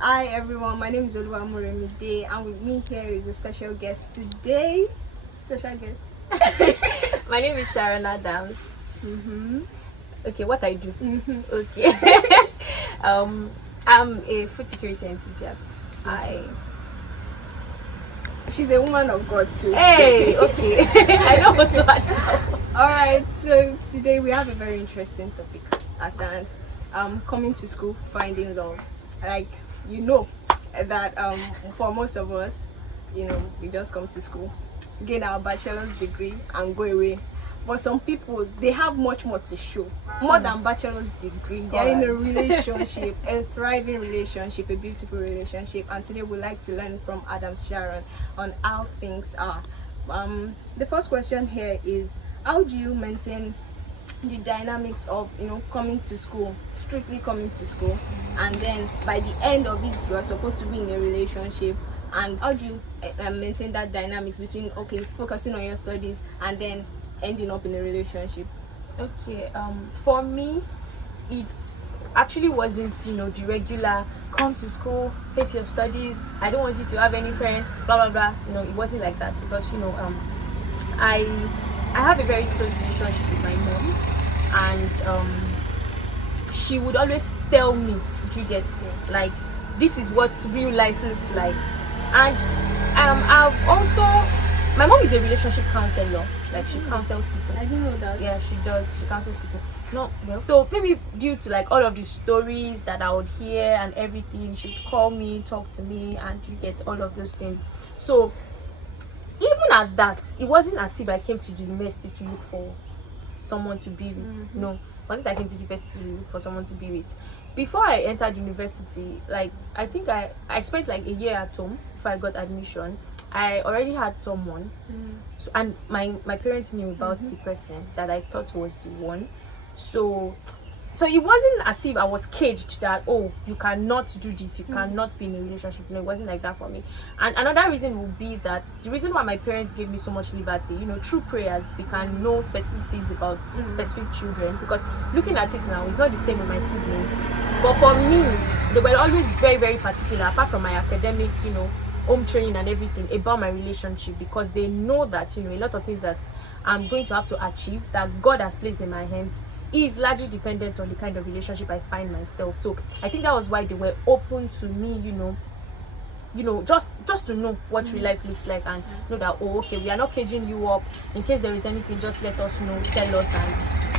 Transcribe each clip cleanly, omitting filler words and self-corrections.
Hi everyone, my name is Oluwamoremide, and with me here is a special guest today. Special guest. My name is Sharon Adams. Okay, what I do? Okay. I'm a food security enthusiast. She's a woman of God too. Hey, okay. I know what to add now. Alright, so today we have a very interesting topic at hand. Coming to school, finding love. Like, you know that for most of us, we just come to school, gain our bachelor's degree and go away. But some people, they have much more to show, more than bachelor's degree. They're in a relationship, a thriving relationship, a beautiful relationship. And today we'd like to learn from Adams Sharon on how things are. The first question here is, how do you maintain the dynamics of coming to school, strictly coming to school, and then by the end of it you are supposed to be in a relationship? And how do you maintain that dynamics between focusing on your studies and then ending up in a relationship? Okay, for me, it actually wasn't the regular come to school, face your studies, I don't want you to have any friend, blah blah blah. It wasn't like that, because I have a very close relationship with my mom, and she would always tell me, you get like, this is what real life looks like. And I've also, my mom is a relationship counselor, like she counsels people. I didn't know that. Yeah, she does. She counsels people. No, well, so maybe due to like all of the stories that I would hear and everything, she'd call me, talk to me, and you get all of those things. So even at that, it wasn't as if I came to the university to look for someone to be with. No, it wasn't I came to the university to look for someone to be with. Before I entered university, like I think I spent like a year at home before I got admission. I already had someone, so, and my parents knew about the person that I thought was the one. So it wasn't as if I was caged that, oh, you cannot do this, you cannot be in a relationship. No, it wasn't like that for me. And another reason would be that the reason why my parents gave me so much liberty, through prayers we can know specific things about specific children, because looking at it now, it's not the same with my siblings. But for me, they were always very, very particular, apart from my academics, home training and everything, about my relationship, because they know that a lot of things that I'm going to have to achieve, that God has placed in my hands, is largely dependent on the kind of relationship I find myself. So I think that was why they were open to me, just to know what real life looks like, and know that, oh, okay, we are not caging you up. In case there is anything, just let us know, tell us. And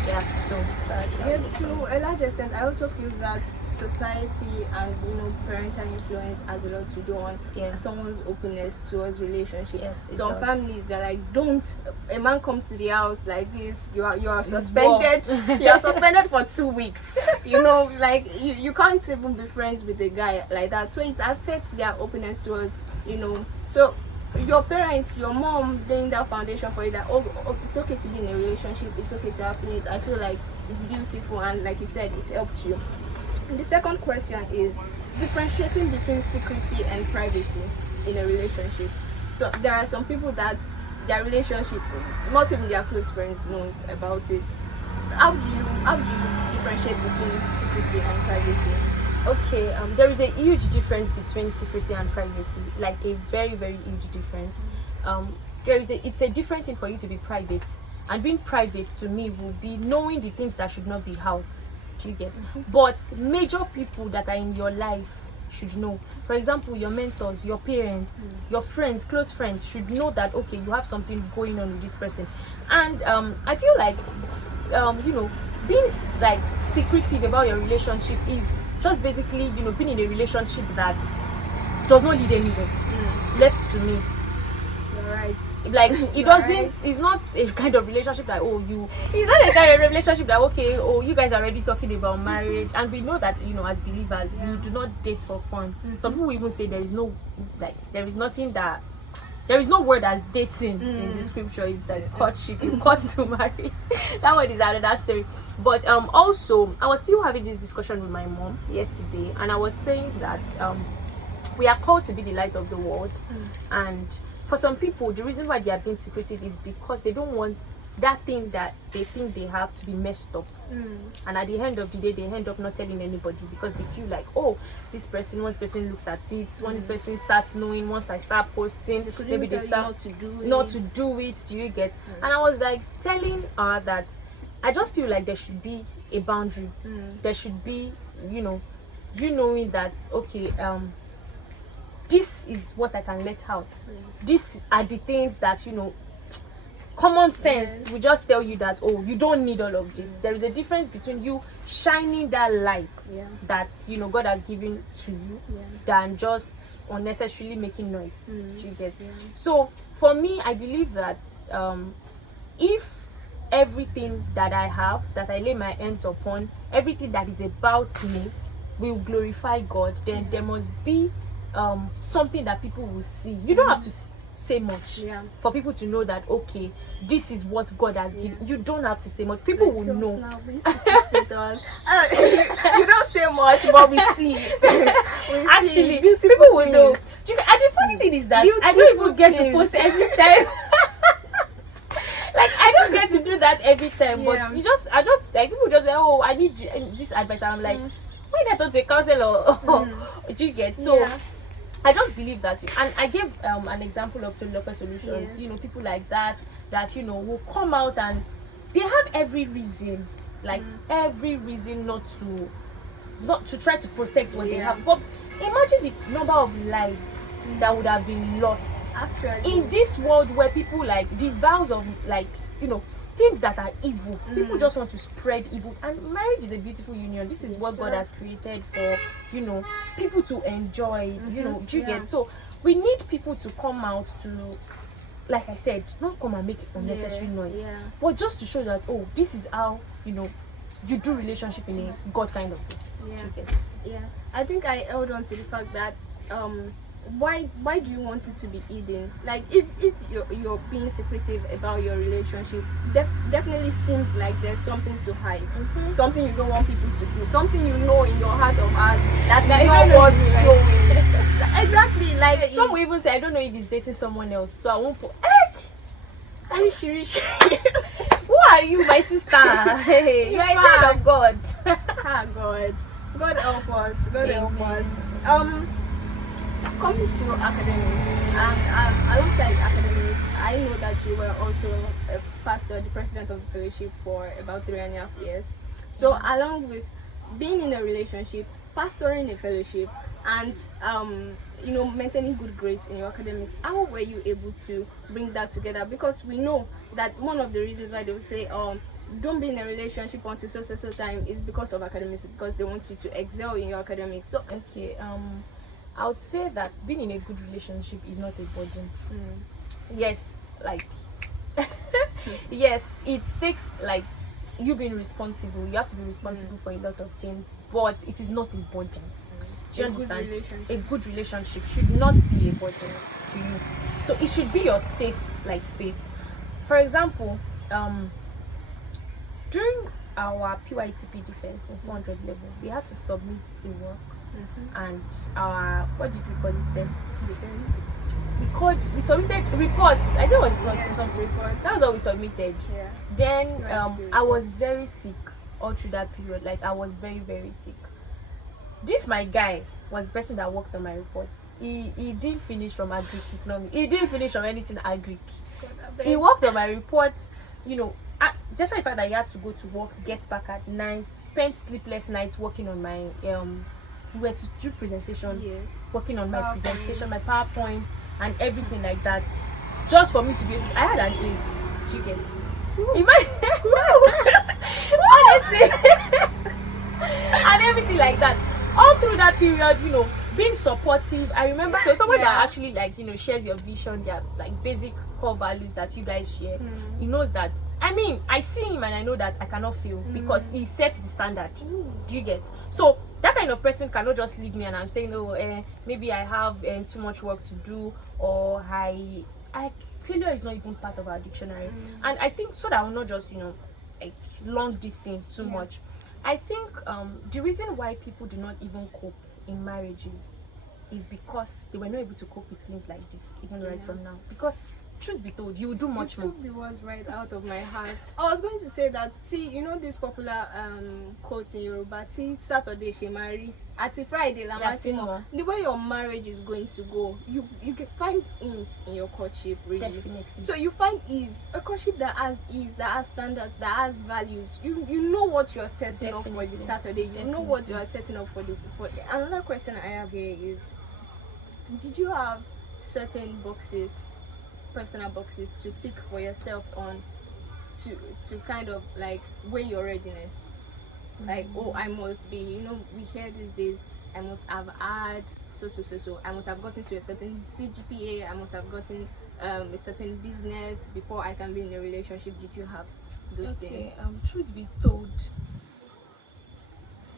yeah, so that's to a large extent, I also feel that society and parental influence has a lot to do on someone's openness towards relationship. Yes, some families that like, don't, a man comes to the house like this, you are suspended. You are suspended for 2 weeks. Like you can't even be friends with a guy like that. So it affects their openness towards so your parents, your mom laying that foundation for you, that oh, it's okay to be in a relationship, it's okay to have feelings. I feel like it's beautiful, and like you said, it helped you. And the second question is differentiating between secrecy and privacy in a relationship. So there are some people that their relationship, not even their close friends knows about it. How do you differentiate between secrecy and privacy? Okay, there is a huge difference between secrecy and privacy, like a very, very huge difference. It's a different thing for you to be private, and being private to me will be knowing the things that should not be out. Do you get? But major people that are in your life should know. For example, your mentors, your parents, your friends, close friends should know that, okay, you have something going on with this person. And I feel like being like secretive about your relationship is just basically being in a relationship that does not lead anywhere. Left to me, You're right. like it doesn't, it's not a kind of relationship that it's not a kind of relationship that, okay, oh, you guys are already talking about marriage. And we know that as believers, we do not date for fun. Some people even say there is no word as dating in the scripture. It's like courtship, you court to marry. That word is another story. But also, I was still having this discussion with my mom yesterday, and I was saying that we are called to be the light of the world. And for some people, the reason why they are being secretive is because they don't want that thing that they think they have to be messed up. And at the end of the day, they end up not telling anybody because they feel like, oh, this person, once person looks at it, once this person starts knowing, once I start posting, maybe they start not to do it. Do you get? And I was like telling her that I just feel like there should be a boundary. There should be, you knowing that, okay, this is what I can let out. These are the things that, common sense will just tell you that, oh, you don't need all of this. There is a difference between you shining that light that God has given to you than just unnecessarily making noise. You get? So for me, I believe that if everything that I have, that I lay my hands upon, everything that is about me will glorify God, then there must be something that people will see. You don't have to say much for people to know that, okay, this is what God has given. You don't have to say much. People will know. You don't say much, but we see. Actually, people will know. And the funny thing is that I don't even get to post every time. Like, I don't get to do that every time, but I just like, people just like, oh, I need this advice. I'm like, why not talk to a counselor? Do you get? So I just believe that, and I gave an example of Tolulope Solutions. People like that will come out and they have every reason, every reason not to try to protect what they have. But imagine the number of lives that would have been lost actually in this world where people like the vows of things that are evil. People just want to spread evil, and marriage is a beautiful union. This is what God has created for people to enjoy. Do you get? So we need people to come out to, like I said, not come and make unnecessary noise, but just to show that, oh, this is how you do relationship in a God kind of way. I think I held on to the fact that why do you want it to be hidden? Like, if you're being secretive about your relationship, definitely seems like there's something to hide, something you don't want people to see, something in your heart of hearts that's not worth showing. Exactly. Like, some will even say, I don't know if he's dating someone else, so I won't put Rishi. Who are you, my sister? Hey, you are a child of God. God help us. God help us. Coming to academics, alongside academics, I know that you were also a pastor, the president of the fellowship for about 3.5 years. So along with being in a relationship, pastoring a fellowship, and maintaining good grades in your academics, how were you able to bring that together? Because we know that one of the reasons why they would say don't be in a relationship until so time is because of academics, because they want you to excel in your academics. So okay, I would say that being in a good relationship is not a burden. Yes, like yes, it takes like you being responsible. You have to be responsible for a lot of things, but it is not a burden. Do you understand? A good relationship should not be a burden to you. So it should be your safe space. For example, during our PYTP defense in 400 level, we had to submit a work. And our, what did we call it then? We submitted report. I think it was report. That was what we submitted. Then I was very sick all through that period. Like, I was very, very sick. This my guy was the person that worked on my report. He didn't finish from agric economics. He didn't finish from anything agric. He worked on my report, just by the fact that he had to go to work, get back at night, spent sleepless nights working on my we were to do presentation, working on my presentation, my PowerPoint, and everything like that, just for me to be able. I had an A. You get? Honestly, and everything like that. All through that period, being supportive. I remember someone that actually shares your vision, their basic core values that you guys share. He knows that. I mean, I see him and I know that I cannot fail because he set the standard. Do you get? So that kind of person cannot just leave me and I'm saying, oh, maybe I have too much work to do, or failure is not even part of our dictionary. And I think so that I will not just long this thing too much. I think the reason why people do not even cope in marriages is because they were not able to cope with things like this even right from now. Because truth be told, you will do much You more. took the words right out of my heart. I was going to say that, see, you know this popular quote in Yoruba, see, Saturday she marry, ati Friday la Yeah, matimo. Timo. The way your marriage is going to go, you can find hints in your courtship, really. Definitely. So you find ease, a courtship that has ease, that has standards, that has values. You know what you are setting up for the Definitely. Saturday. You know what you Definitely. are setting up for the. Another question I have here is, did you have certain boxes, personal boxes, to tick for yourself on, to kind of like weigh your readiness? Like, oh, I must be, you know, we hear these days, I must have had so, I must have gotten to a certain CGPA, I must have gotten a certain business before I can be in a relationship. Did you have those things? Truth be told,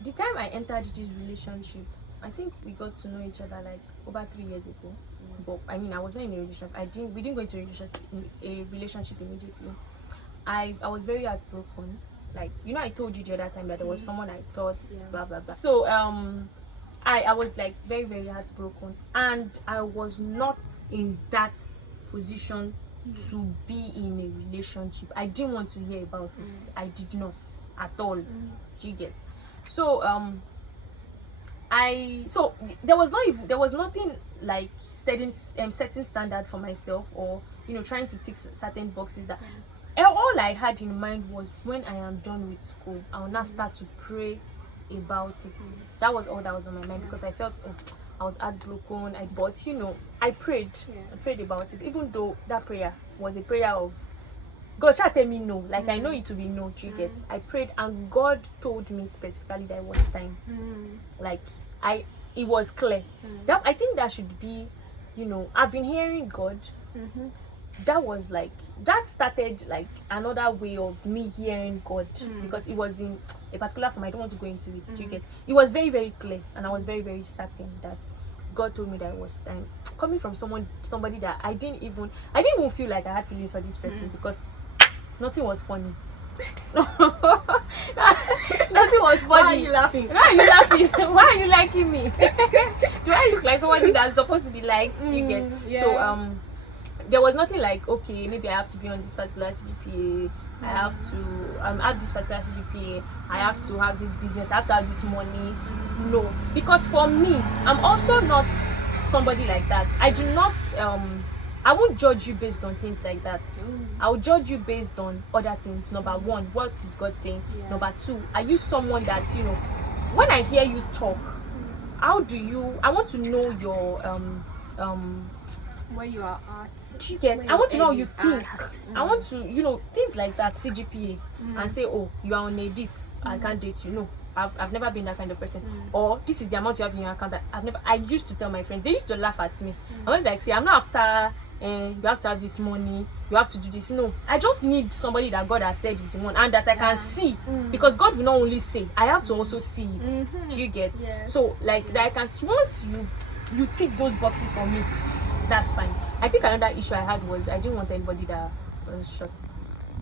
the time I entered this relationship, I think we got to know each other like over 3 years ago. But I mean, I was not in a relationship. We didn't go into a relationship immediately. I was very heartbroken. Like, you know, I told you the other time that there was someone I thought, blah blah blah. So I was like very, very heartbroken, and I was not in that position to be in a relationship. I didn't want to hear about it. I did not at all. Do you get? So there was nothing like setting standard for myself, or you know, trying to tick certain boxes. That all I had in mind was, when I am done with school, I will now start to pray about it. That was all that was on my mind, because I felt I was heartbroken. But you know, I prayed about it, even though that prayer was a prayer of, God shall tell me no. Like, I know it to be no. Do you get? I prayed, and God told me specifically that it was time. Like, it was clear. That, I think that should be, you know, I've been hearing God. That was like, that started like another way of me hearing God, because it was in a particular form. I don't want to go into it. Do you get? It was very, very clear, and I was very, very certain that God told me that it was time. Coming from somebody that I didn't even feel like I had feelings for this person, because nothing was funny. Nothing was funny. Why are you laughing? Why are you laughing? Why are you liking me? Do I look like somebody that's supposed to be liked? Do you get? Yeah. So there was nothing like, okay, maybe I have to be on this particular CGPA. I have to have this particular CGPA. I have to have this business. I have to have this money. No, because for me, I'm also not somebody like that. I do not. I won't judge you based on things like that. I'll judge you based on other things. Number one, what is God saying? Number two, are you someone that, you know, when I hear you talk, how do you? I want to know your Where you are at. Do you get? I want to know how you think. I want to, you know, things like that, CGPA, and say, oh, you are on a this, I can't date you. No, I've never been that kind of person. Or this is the amount you have in your account. I used to tell my friends, they used to laugh at me. I was like, say, I'm not after you have to have this money, you have to do this. No, I just need somebody that God has said is the one, and that I can see, because God will not only say, I have to also see it. Do you get? So like that, I can, once you tick those boxes for me, that's fine. I think another issue I had was, I didn't want anybody that was short.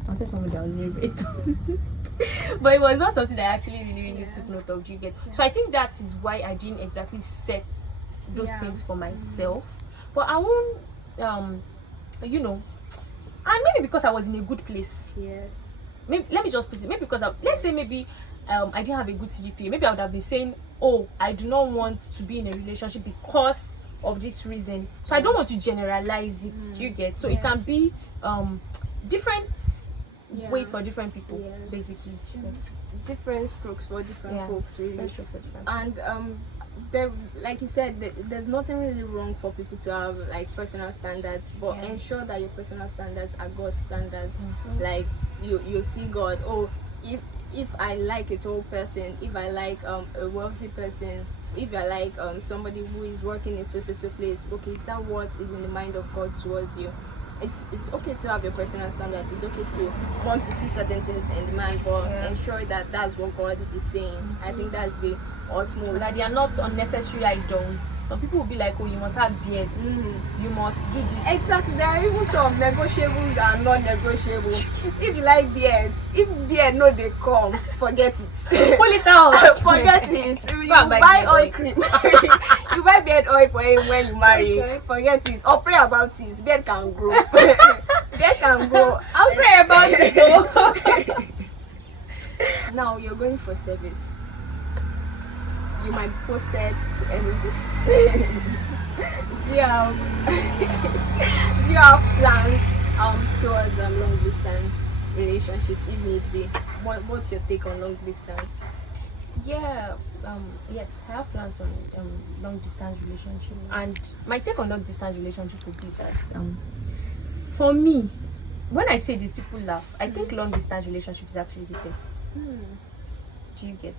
I wanted somebody that was really great. But it was not something that I actually really took note of. Do you get? So I think that is why I didn't exactly set those things for myself. But I won't, you know, and maybe because I was in a good place. Yes. Maybe, let me just put it, maybe because let's say maybe I didn't have a good CGPA. Maybe I would have been saying, oh, I do not want to be in a relationship because of this reason. So I don't want to generalize it. Do you get? So it can be different weights for different people, basically. Different strokes for different folks, really. Different strokes for different and there, like you said, there's nothing really wrong for people to have like personal standards, but ensure that your personal standards are God standards. Like you see God, oh, if I like a tall person, if I like a wealthy person, if I like somebody who is working in so place, okay, is that what is in the mind of God towards you? It's okay to have your personal standards. It's okay to want to see certain things in the man, but ensure that that's what God is saying. I think that's the utmost. That they are not unnecessary idols. Some people will be like, oh, you must have beard, you must do this. Exactly. There are even some negotiables and non-negotiable. If you like beards, if beard no they come, forget it. Pull it out. Forget it. You Go and buy beard oil cream. You buy beard oil for him when you marry. Okay. Forget it. Or pray about it. Beard can grow. Beard can grow. I'll pray about it though. Now you're going for service. You might be posted to Enugu. Do you have plans towards a long distance relationship if need be? What's your take on long distance? Yeah, yes, I have plans on long distance relationship, and my take on long distance relationship would be that for me, when I say this, people laugh. I think long distance relationship is actually the best. Do you get?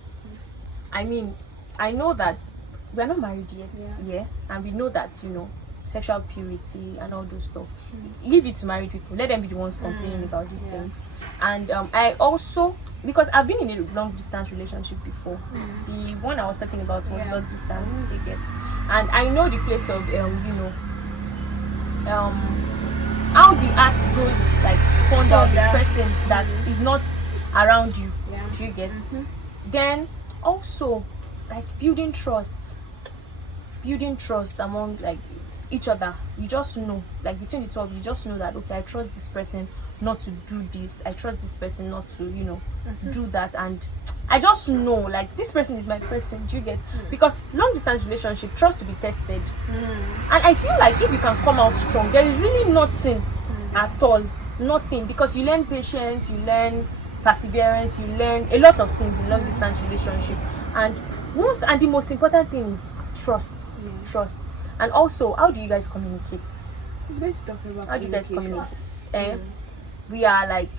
I mean, I know that we are not married yet, yeah, and we know that, you know, sexual purity and all those stuff. Leave it to married people. Let them be the ones complaining about these things. And I also, because I've been in a long distance relationship before. The one I was talking about was long distance. You get? And I know the place of you know, how the act goes like fond of the person that is not around you. Do you get? Then also like building trust among like each other. You just know, like between the two of you, just know that okay, I trust this person not to do this, I trust this person not to, you know, do that, and I just know like this person is my person. Do you get? Because long distance relationship, trust to be tested, and I feel like if you can come out strong, there is really nothing at all, nothing, because you learn patience, you learn perseverance, you learn a lot of things in long distance relationship. And the most important thing is trust. And also, how do you guys communicate? How do you guys communicate? We are like,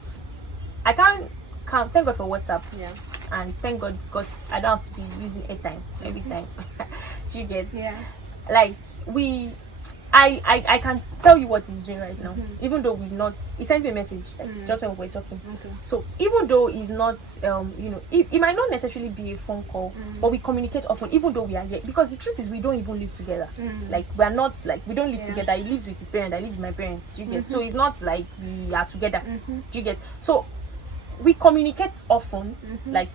I can't thank God for WhatsApp, and thank God because I don't have to be using airtime every time. Do you get? Like I can tell you what he's doing right now, even though we've not. He sent me a message like, just when we were talking. So even though he's not, you know, it might not necessarily be a phone call, but we communicate often, even though we are here. Because the truth is, we don't even live together. Like we are not like we don't live together. He lives with his parents. I live with my parents. Do you get? So it's not like we are together. Do you get? So we communicate often, like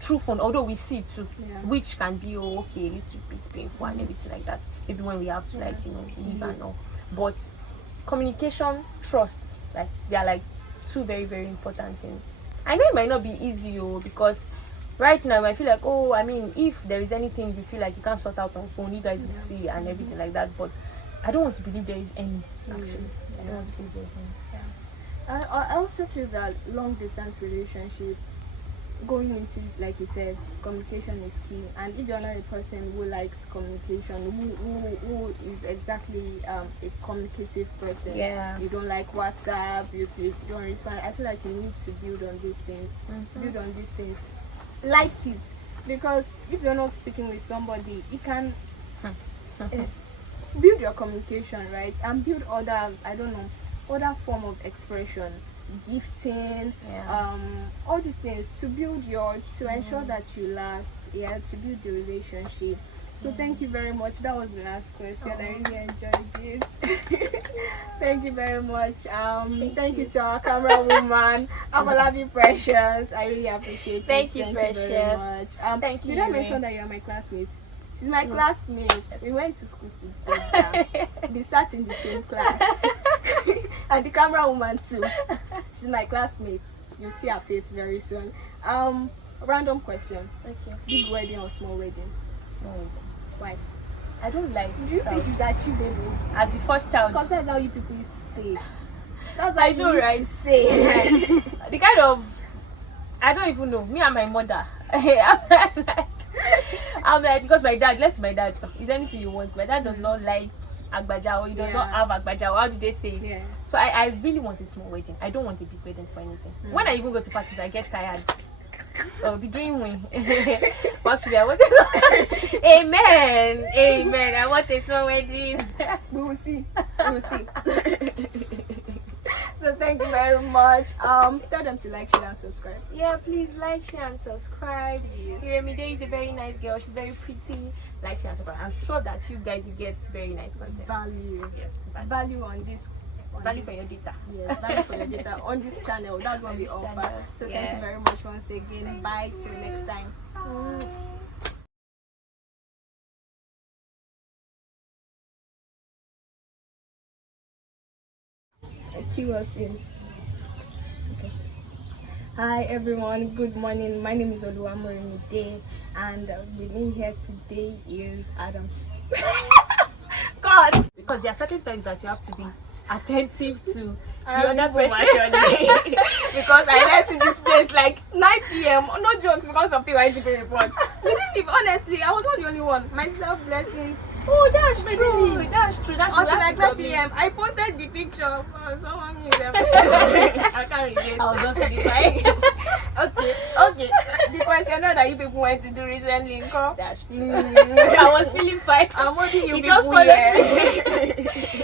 through phone, although we see too, which can be okay, a little bit painful and everything like that. Maybe when we have to like, you know, leave and all. But communication, trust, like they are like two very, very important things. I know it might not be easy because right now I feel like, oh, I mean, if there is anything you feel like you can't sort out on phone, you guys will see and everything like that. But I don't want to believe there is any, actually. I don't want to believe there is any. I also feel that long distance relationship, going into, like you said, communication is key. And if you're not a person who likes communication, who is exactly a communicative person, you don't like WhatsApp, you don't respond, I feel like you need to build on these things. Like it, because if you're not speaking with somebody, you can build your communication, right, and build other, I don't know, other form of expression, gifting, all these things to build to ensure that you last, to build the relationship. So thank you very much. That was the last question. I really enjoyed it. Thank you very much. Thank you to our camera woman, Abalabi Precious. I really appreciate it. Thank you, Precious. Very much. Thank you. Did I mention that you're my classmate? She's my classmate. We went to school together. We sat in the same class. And the camera woman too. She's my classmate. You'll see her face very soon. Random question. Okay. Big wedding or small wedding? Small wedding. Why? I don't like. Do you think it's achievable? As the first child. Because that's how you people used to say. That's how you used to say. The kind of, I don't even know. Me and my mother. I'm like, because my dad, let's my dad, is anything you want. My dad does not like agbaja, or he does not have agbaja, or how do they say it? So I really want a small wedding. I don't want a big wedding for anything. When I even go to parties, I get tired. I'll be doing win. Actually, I want a Amen. I want a small wedding. We will see. So thank you very much. Tell them to like, share, and subscribe. Yeah, please like, share, and subscribe. Yes. Iremide is a very nice girl. She's very pretty. Like, share, and subscribe. I'm sure that you guys will get very nice content. Value. Yes, Value on this. value for your data. Yes, value for your data on this channel. That's what we This offer. channel, So thank yeah. you very much once again. Bye till next time. Cue us in. Okay. Hi everyone, good morning. My name is Oluwamorimide, and with me here today is Adam. God! Because there are certain times that you have to be attentive to the I'm other over person. Because I left in this place like 9 p.m. No jokes because of PYTP reports. Believe honestly, I was not the only one. Myself, blessing. oh, that's Maybe true. me. That's true. That's true. Until like That's 9 something. p.m. I posted the picture of someone in there. I can't relate. I was not feeling fine. Okay. The question that you people went to do recently, That's true. I was feeling fine. I'm holding you It people just followed here. me.